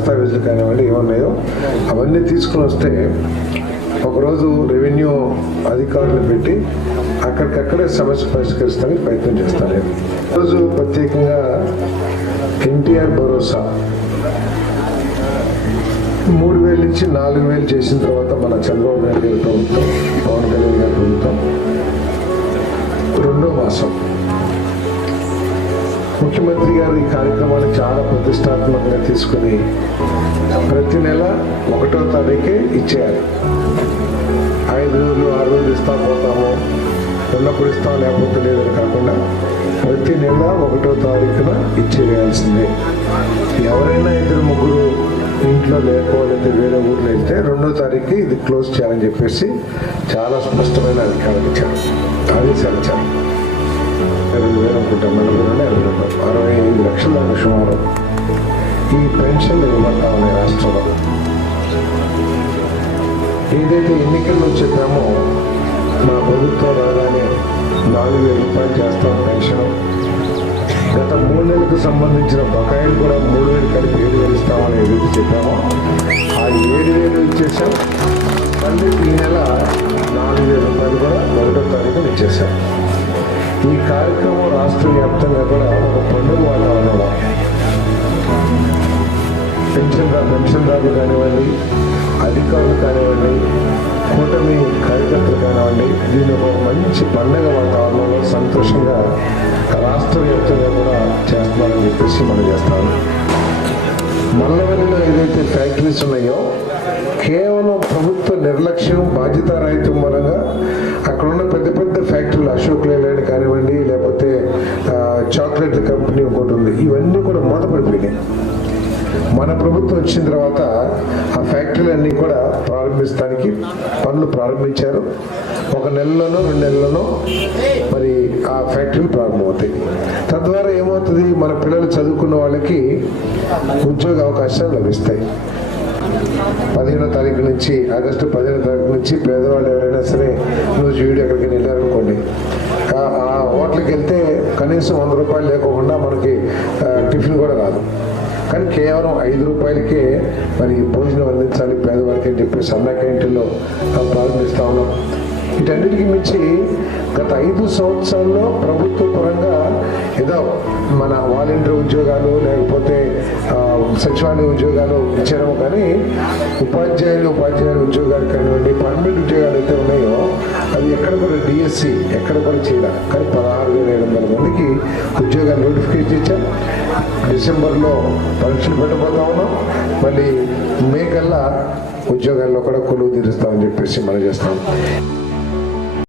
దస్తావేజులు కానివ్వండి ఏమన్నాయో అవన్నీ తీసుకుని వస్తే ఒకరోజు రెవెన్యూ అధికారులు పెట్టి అక్కడికక్కడే సమస్య పరిష్కరిస్తానికి ప్రయత్నం చేస్తాను. ఈరోజు ప్రత్యేకంగా ఎన్టీఆర్ భరోసా 3,000 నుంచి 4,000 చేసిన తర్వాత మన చంద్రబాబు నాయుడు గారి ప్రభుత్వం, పవన్ కళ్యాణ్ గారి ప్రభుత్వం 2వ మాసం ముఖ్యమంత్రి గారు ఈ కార్యక్రమాన్ని చాలా ప్రతిష్టాత్మకంగా తీసుకుని ప్రతి నెల 1వ తారీఖే ఇచ్చేయాలి. 5 రోజులు 6 రోజులు ఇస్తా పోతాము, ఉన్నప్పుడు ఇస్తాం లేకపోతే లేదని కాకుండా ప్రతి నెల 1వ తారీఖున ఇచ్చేయాల్సిందే. ఎవరైనా 2-3 ఇంట్లో లేకపోతే వేరే ఊర్లో వెళ్తే 2వ తారీఖు ఇది క్లోజ్ చేయాలని చెప్పేసి చాలా స్పష్టమైన అధికారులు ఇచ్చారు, ఆదేశాలు ఇచ్చారు. 2,000 అనుకుంటాం, 65 లక్షల దాకా సుమారు ఈ పెన్షన్లు ఇవ్వబడతా ఉన్నాయి రాష్ట్రంలో. ఏదైతే ఎన్నికల్లో చెప్పామో మా ప్రభుత్వం రాగానే 4,000 రూపాయలు చేస్తాం పెన్షన్. గత 3 నెలలకు సంబంధించిన బకాయిలు కూడా 3,000 కలిపి 7,000 ఇస్తామని ఏదైతే చెప్పామో ఆ 7,000 ఇచ్చేసాం. మళ్ళీ ఈ నెల 4,000 రూపాయలు కూడా 1వ తారీఖున ఇచ్చేసాం. ఈ కార్యక్రమం రాష్ట్ర వ్యాప్తంగా కూడా ఒక పండుగ వాతావరణంలో పెన్షన్దారులు కానివ్వండి, అధికారులు కానివ్వండి, కూటమి కార్యకర్తలు కానివ్వండి, దీని ఒక మంచి పండుగ వాతావరణంలో సంతోషంగా రాష్ట్ర వ్యాప్తంగా కూడా చేస్తున్నారని చెప్పేసి మనం చేస్తాము. మల్లవెల్లిలో ఏదైతే ఫ్యాక్టరీస్ ఉన్నాయో కేవలం ప్రభుత్వ నిర్లక్ష్యం, బాధ్యతారాహిత్యం మూలంగా అక్కడున్న పెద్ద పెద్ద ఫ్యాక్టరీలు, అశోక్ లేలాండ్ కానివ్వండి, లేకపోతే చాక్లెట్ కంపెనీ ఒకటి ఉంది, ఇవన్నీ కూడా మూతపడిపోయినాయి. మన ప్రభుత్వం వచ్చిన తర్వాత ఆ ఫ్యాక్టరీలన్నీ కూడా ప్రారంభించడానికి పనులు ప్రారంభించారు. 1 నెలలోనో 2 నెలల్లోనో మరి ఆ ఫ్యాక్టరీలు ప్రారంభమవుతాయి. తద్వారా ఏమవుతుంది, మన పిల్లలు చదువుకున్న వాళ్ళకి ఉద్యోగ అవకాశాలు లభిస్తాయి. 15వ తారీఖు నుంచి, ఆగస్టు 15వ తారీఖు నుంచి పేదవాళ్ళు ఎవరైనా సరే రోజు వీడియో ఎక్కడికి వెళ్ళారనుకోండి, ఆ హోటల్కి వెళ్తే కనీసం 100 రూపాయలు లేకుండా మనకి టిఫిన్ కూడా రాదు. కానీ కేవలం 5 రూపాయలకే మరి భోజనం అందించాలి పేదవారికి అని చెప్పేసి అన్న క్యాంటీన్లో ప్రారంభిస్తూ ఉన్నాం. వీటన్నిటికీ మించి గత 5 సంవత్సరాల్లో ప్రభుత్వ పరంగా ఏదో మన వాలంటీర్ ఉద్యోగాలు లేకపోతే సచివాలయ ఉద్యోగాలు ఇచ్చారేమో, కానీ ఉపాధ్యాయులు ఉద్యోగాలు కానివ్వండి, పర్మనెంట్ ఉద్యోగాలు అయితే ఉన్నాయో అవి ఎక్కడ కూడా డిఎస్సి ఎక్కడ కూడా చేయాలి. కానీ 16,700 మందికి ఉద్యోగాలు నోటిఫికేషన్ ఇచ్చాం. డిసెంబర్లో పరీక్షలు పెట్టబోతా ఉన్నాం. మళ్ళీ మే కల్లా ఉద్యోగాల్లో కూడా కొలువు తీరుస్తామని చెప్పేసి మనం చేస్తాం.